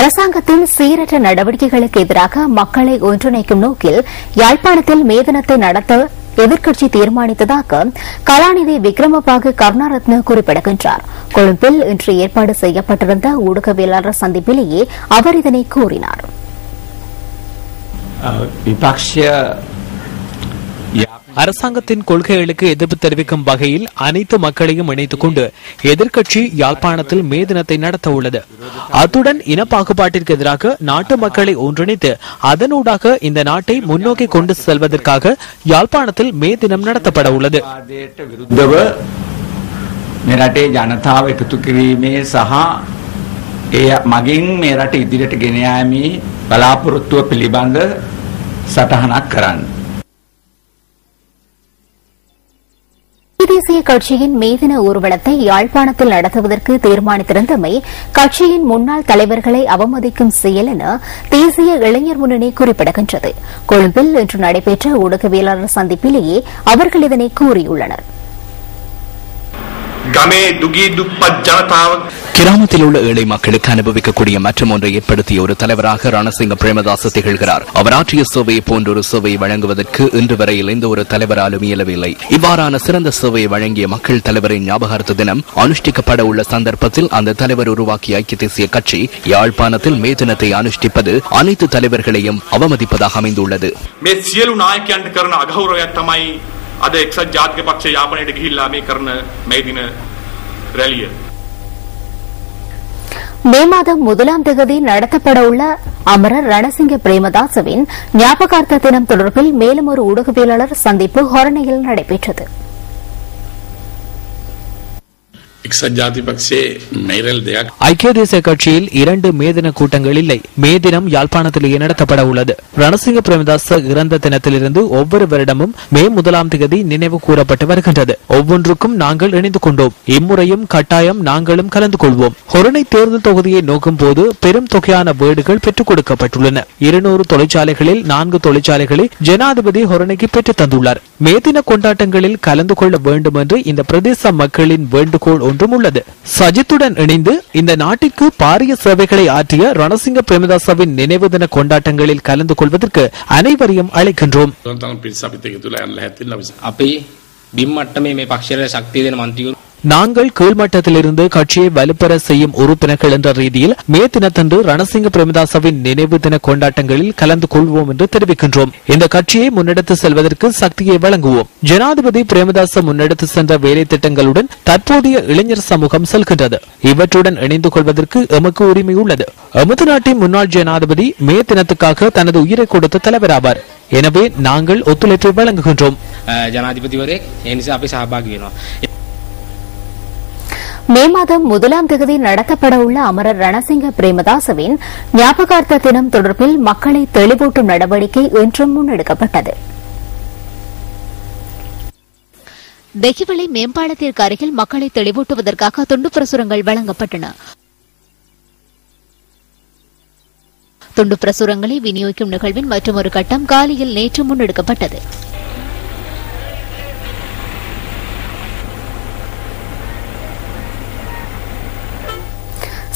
அரசாங்கத்தின் சீரற்ற நடவடிக்கைகளுக்கு எதிராக மக்களை ஒன்றிணைக்கும் நோக்கில் யாழ்ப்பாணத்தில் மே தினத்தை நடத்த எதிர்க்கட்சி தீர்மானித்ததாக கலாநிதி விக்ரமபாகு கருணாரத்ன குறிப்பிடுகின்றார். கொழும்பில் இன்று ஏற்பாடு செய்யப்பட்டிருந்த ஊடகவியலாளர் சந்திப்பிலேயே அவர் இதனை கூறினார். அரசாங்கத்தின் கொள்கைகளுக்கு எதிர்ப்பு தெரிவிக்கும் வகையில் அனைத்து மக்களையும் இணைத்துக் கொண்டு எதிர்க்கட்சி யாழ்ப்பாணத்தில் மே தினத்தை நடத்த உள்ளது. அத்துடன் இனப்பாகுபாட்டிற்கு எதிராக நாட்டு மக்களை ஒன்றிணைத்து அதனூடாக இந்த நாட்டை முன்னோக்கி கொண்டு செல்வதற்காக யாழ்ப்பாணத்தில் மே தினம் நடத்தப்பட உள்ளது. தேசிய கட்சியின் மே தின ஊர்வலத்தை யாழ்ப்பாணத்தில் நடத்துவதற்கு தீர்மானித்திருந்தமை கட்சியின் முன்னாள் தலைவர்களை அவமதிக்கும் செயல் என தேசிய இளைஞர் முன்னணி குறிப்பிடுகின்றது. கொழும்பில் இன்று நடைபெற்ற ஊடகவியலாளர் சந்திப்பிலேயே அவர்கள் இதனை கூறியுள்ளனர். கிராமத்தில் உள்ள ஏழை மக்களுக்கு அனுபவிக்கக்கூடிய மற்றும் ஒன்றை ஏற்படுத்திய ஒரு தலைவராக ரணசிங்க பிரேமதாச திகழ்கிறார். அவர் ஆற்றிய சேவையை போன்றொரு சேவையை வழங்குவதற்கு இன்று வரையில் எந்த ஒரு தலைவராலும் இயலவில்லை. இவ்வாறான சிறந்த சேவையை வழங்கிய மக்கள் தலைவரின் ஞாபகார்த்த தினம் அனுஷ்டிக்கப்பட உள்ள சந்தர்ப்பத்தில் அந்த தலைவர் உருவாக்கிய ஐக்கிய தேசிய கட்சி யாழ்ப்பாணத்தில் மே தினத்தை அனுஷ்டிப்பது அனைத்து தலைவர்களையும் அவமதிப்பதாக அமைந்துள்ளது. අද එක්සත් ජාතික පක්ෂ යාපනයට ගිහිල්ලා මේ කරන මේ දින රැලිය மே மாதம் 1ஆம் தேதி நடத்தப்பட உள்ள அமரர் ரணசிங்க பிரேமதாசவின் ஞாபகார்த்த தினம் தொடர்பில் மேலும் ஒரு ஊடகவியலாளர் சந்திப்பு ஹொரணையில் நடைபெற்றது. ஐக்கிய தேசிய கட்சியில் 2 மே தின கூட்டங்கள் இல்லை. மே தினம் யாழ்ப்பாணத்திலேயே நடத்தப்பட உள்ளது. ரணசிங்க பிரேமதாச இறந்த தினத்திலிருந்து ஒவ்வொரு வருடமும் மே 1ஆம் தேதி நினைவு கூறப்பட்டு வருகின்றது. ஒவ்வொன்றுக்கும் நாங்கள் இணைந்து கொண்டோம். இம்முறையும் கட்டாயம் நாங்களும் கலந்து கொள்வோம். ஹொரணை தேர்தல் தொகுதியை நோக்கும் போது பெரும் தொகையான வீடுகள் பெற்றுக் கொடுக்கப்பட்டுள்ளன. 200 தொழிற்சாலைகளில் 4 தொழிற்சாலைகளை ஜனாதிபதி ஹொரணைக்கு பெற்றுத் தந்துள்ளார். மே தின கொண்டாட்டங்களில் கலந்து கொள்ள வேண்டும் என்று இந்த பிரதேச மக்களின் வேண்டுகோள் ஒன்றும் உள்ளது. சஜித்துடன் இணைந்து இந்த நாட்டிற்கு பாரிய சேவைகளை ஆற்றிய ரணசிங்க பிரேமதாசவின் நினைவு தின கொண்டாட்டங்களில் கலந்து கொள்வதற்கு அனைவரையும் அழைக்கின்றோம். நாங்கள் கீழ்மட்டத்திலிருந்து கட்சியை வலுப்பெற செய்யும் உறுப்பினர்கள் என்ற ரீதியில் மே தினத்தன்று ரணசிங்க பிரேமதாசவின் நினைவு தின கொண்டாட்டங்களில் கலந்து கொள்வோம் என்று தெரிவிக்கின்றோம். இந்த கட்சியை முன்னெடுத்து செல்வதற்கு சக்தியை வழங்குவோம். ஜனாதிபதி பிரேமதாச முன்னெடுத்து சென்ற வேலை திட்டங்களுடன் தற்போதைய இளைஞர் சமூகம் செல்கின்றது. இவற்றுடன் இணைந்து கொள்வதற்கு எமக்கு உரிமை உள்ளது. எமது நாட்டின் முன்னாள் ஜனாதிபதி மே தினத்துக்காக தனது உயிரை கொடுத்த தலைவராவார். எனவே நாங்கள் ஒத்துழைப்பை வழங்குகின்றோம். மே மாதம் 1ஆம் தேதி நடத்தப்பட உள்ள அமரர் ரணசிங்க பிரேமதாசவின் ஞாபகார்த்த தினம் தொடர்பில் மக்களை தெளிவூட்டும் நடவடிக்கை இன்றும் முன்னெடுக்கப்பட்டது. தெஹிவளை மேம்பாலத்திற்கு அருகில் மக்களை தெளிவூட்டுவதற்காக துண்டு பிரசுரங்கள் வழங்கப்பட்டன. துண்டு பிரசுரங்களை விநியோகிக்கும் நிகழ்வின் மற்றொரு கட்டம் காலியில் நேற்று முன்னெடுக்கப்பட்டது.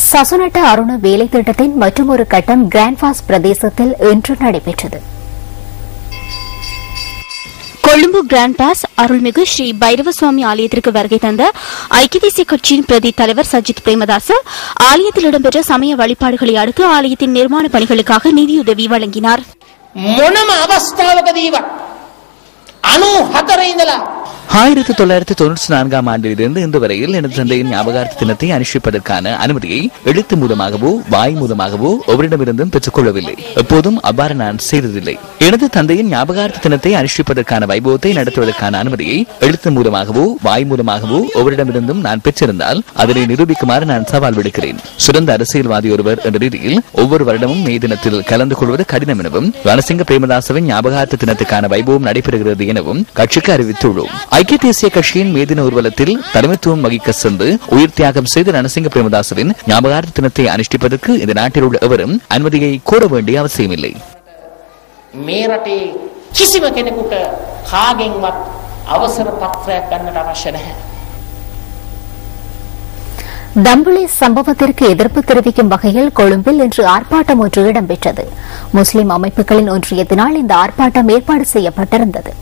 சசுனட்ட அருண வேலை திட்டத்தின் மற்றொரு கட்டம் கிராண்ட்பாஸ் பிரதேசத்தில் இன்று நடைபெற்றது. கொழும்பு கிராண்ட்பாஸ் அருள்மிகு ஸ்ரீ பைரவசுவாமி ஆலயத்திற்கு வருகை தந்த ஐக்கிய தேசிய கட்சியின் பிரதி தலைவர் சஜித் பிரேமதாச ஆலயத்தில் இடம்பெற்ற சமய வழிபாடுகளை அடுத்து ஆலயத்தின் நிர்மாண பணிகளுக்காக நிதியுதவி வழங்கினார். 1994ஆம் ஆண்டிலிருந்து இன்று வரையில் எனது தந்தையின் ஞாபகார்த்த தினத்தை அனுஷ்டிப்பதற்கான அனுமதியை எழுத்து மூலமாகவோ வாய் மூலமாகவோ ஒவ்வொருடமிருந்தும் பெற்றுக் கொள்ளவில்லை. எப்போதும் அவ்வாறு நான் செய்ததில்லை. எனது தந்தையின் ஞாபகார்த்த தினத்தை அனுஷ்டிப்பதற்கான வைபவத்தை நடத்துவதற்கான அனுமதியை எழுத்து மூலமாகவோ வாய் மூலமாகவோ ஒவ்வொருடமிருந்தும் நான் பெற்றிருந்தால் அதனை நிரூபிக்குமாறு நான் சவால் விடுக்கிறேன். சிறந்த அரசியல்வாதி ஒருவர் என்ற ரீதியில் ஒவ்வொரு வருடமும் மே தினத்தில் கலந்து கொள்வது கடினம் எனவும் ரணசிங்க பிரேமதாசவின் ஞாபகார்த்த தினத்துக்கான வைபவம் நடைபெறுகிறது எனவும் கட்சிக்கு அறிவித்துள்ளோம். ஐக்கிய தேசிய கட்சியின் மே தின ஊர்வலத்தில் தலைமைத்துவம் வகிக்க சென்று உயிர் தியாகம் செய்த ரணசிங்க பிரேமதாசவின் ஞாபகார்த்த தினத்தை அனுஷ்டிப்பதற்கு இந்த நாட்டில் உள்ள எவரும் அனுமதியை கோர வேண்டிய அவசியமில்லை. தம்புளை சம்பவத்திற்கு எதிர்ப்பு தெரிவிக்கும் வகையில் கொழும்பில் இன்று ஆர்ப்பாட்டம் ஒன்று இடம்பெற்றது. முஸ்லிம் அமைப்புகளின் ஒன்றியத்தினால் இந்த ஆர்ப்பாட்டம் ஏற்பாடு செய்யப்பட்டிருந்தது.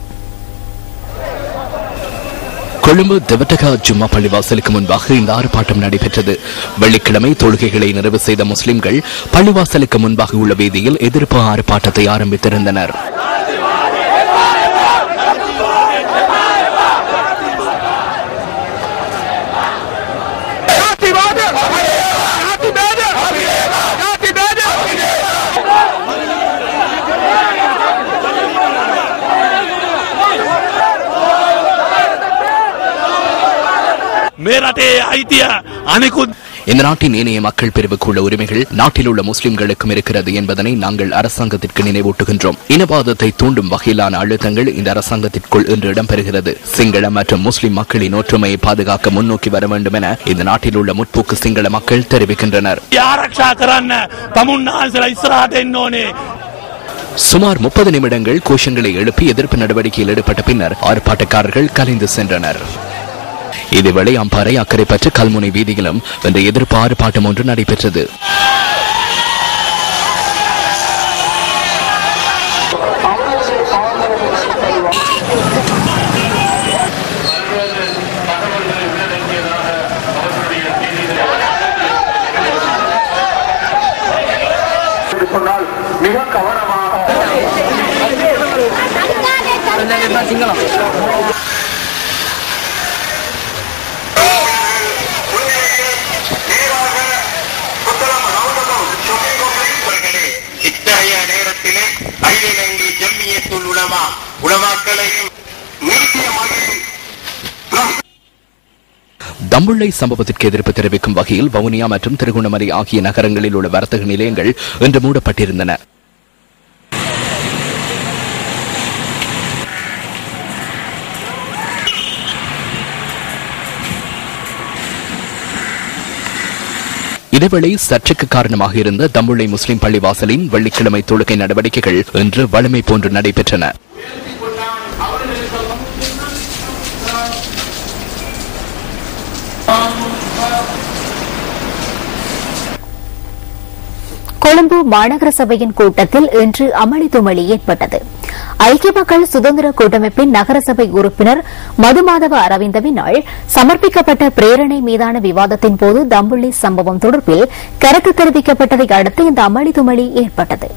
கொழும்பு தெவட்டகா ஜும்மா பள்ளிவாசலுக்கு முன்பாக இந்த ஆர்ப்பாட்டம் நடைபெற்றது. வெள்ளிக்கிழமை தொழுகைகளை நிறைவு செய்த முஸ்லிம்கள் பள்ளிவாசலுக்கு முன்பாக உள்ள வீதியில் எதிர்ப்பு ஆர்ப்பாட்டத்தை ஆரம்பித்திருந்தனர். இந்த நாட்டின் ஏனைய மக்கள் பிரிவுக்கு உள்ள உரிமைகள் நாட்டில் உள்ள முஸ்லிம்களுக்கும் இருக்கிறது என்பதனை நாங்கள் அரசாங்கத்திற்கு நினைவூட்டுகின்றோம். இனவாதத்தை தூண்டும் வகையிலான அழுத்தங்கள் இந்த அரசாங்கத்திற்குள் இன்று இடம்பெறுகிறது. சிங்கள மற்றும் முஸ்லிம் மக்களின் ஒற்றுமையை பாதுகாக்க முன்னோக்கி வர வேண்டும் என இந்த நாட்டில் உள்ள முற்போக்கு சிங்கள மக்கள் தெரிவிக்கின்றனர். சுமார் 30 நிமிடங்கள் கோஷங்களை எழுப்பி எதிர்ப்பு நடவடிக்கையில் ஈடுபட்ட பின்னர் ஆர்ப்பாட்டக்காரர்கள் கலைந்து சென்றனர். இதேவேளை அம்பாறை அக்கரைப்பற்று கல்முனை வீதியிலும் இந்த எதிர்ப்பு ஆர்ப்பாட்டம் ஒன்று நடைபெற்றது. மிக கவனமாக இத்தகைய நேரத்திலே ஐநங்கி ஜம்மியத்துல் உலமாக்களையும் தம்புள்ளை சம்பவத்திற்கு எதிர்ப்பு தெரிவிக்கும் வகையில் வவுனியா மற்றும் திருகோணமலை ஆகிய நகரங்களில் உள்ள வர்த்தக நிலையங்கள் இன்று மூடப்பட்டிருந்தன. இதேவேளை சர்ச்சைக்கு காரணமாக இருந்த தம்புள்ளை முஸ்லிம் பள்ளிவாசலின் வெள்ளிக்கிழமை தொழுகை நடவடிக்கைகள் இன்று வழமை போன்று நடைபெற்றன. கொழும்பு மாநகர சபையின் கூட்டத்தில் இன்று அமளி துமளி ஏற்பட்டது. ஐக்கிய மக்கள் சுதந்திர கூட்டமைப்பின் நகரசபை உறுப்பினர் மதுமாதவ அரவிந்தவினால் சமர்ப்பிக்கப்பட்ட பிரேரணை மீதான விவாதத்தின் போது தம்புள்ளி சம்பவம் தொடர்பில் கருத்து தெரிவிக்கப்பட்டதை அடுத்து இந்த அமளி துமளி ஏற்பட்டது.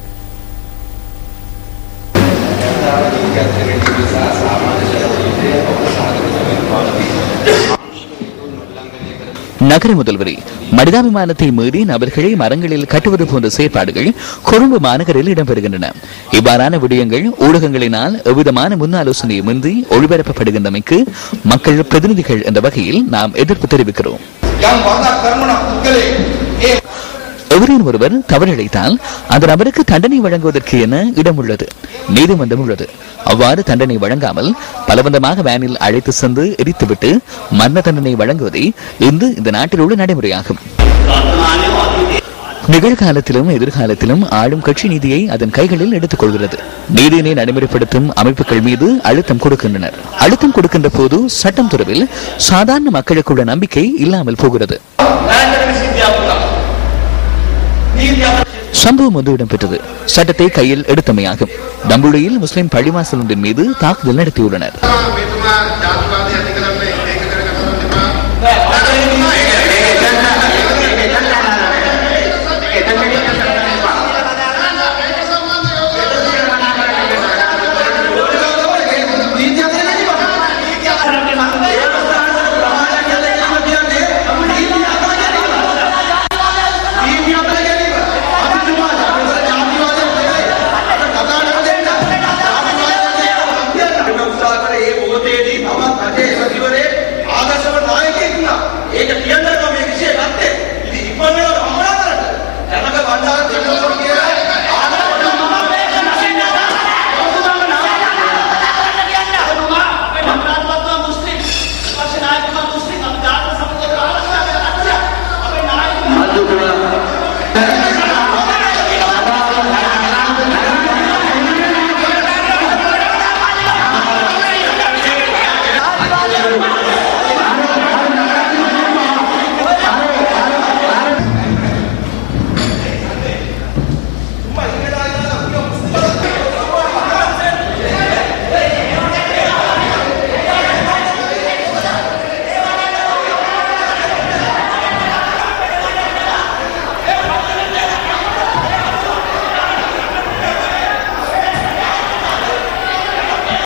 நகர முதல்வரே, மனிதாபிமானத்தை மீறி நபர்களை மரங்களில் கட்டுவது போன்ற செயற்பாடுகள் கொழும்பு மாநகரில் இடம்பெறுகின்றன. இவ்வாறான விடயங்கள் ஊடகங்களினால் எவ்விதமான முன் ஆலோசனையுமின்றி ஒளிபரப்பப்படுகின்றமைக்கு மக்கள் பிரதிநிதிகள் என்ற வகையில் நாம் எதிர்ப்பு தெரிவிக்கிறோம். எவரேனும் ஒருவர் தவறிழைத்தால் அந்த நபருக்கு தண்டனை வழங்குவதற்கு என இடம் உள்ளது, நீதிமன்றம் உள்ளது. அவ்வாறு தண்டனை வழங்காமல் பலவந்தமாக வேனில் அழைத்து சென்று எரித்துவிட்டு மரண தண்டனை வழங்குவதே இன்று இந்த நாட்டில் உள்ள நடைமுறையாகும். நிகழ்காலத்திலும் எதிர்காலத்திலும் ஆளும் கட்சி நீதியை அதன் கைகளில் எடுத்துக் கொள்கிறது. நீதியினை நடைமுறைப்படுத்தும் அமைப்புகள் மீது அழுத்தம் கொடுக்கின்றனர். அழுத்தம் கொடுக்கின்ற போது சட்டம் தொடர்பில் சாதாரண மக்களுக்குள்ள நம்பிக்கை இல்லாமல் போகிறது. சம்பவம் ஒன்று இடம்பெற்றது. சட்டத்தை கையில் எடுத்தமையாகும். தம்புள்ளியில் முஸ்லிம் பள்ளிவாசல் ஒன்றின் மீது தாக்குதல் நடத்தியுள்ளனர்.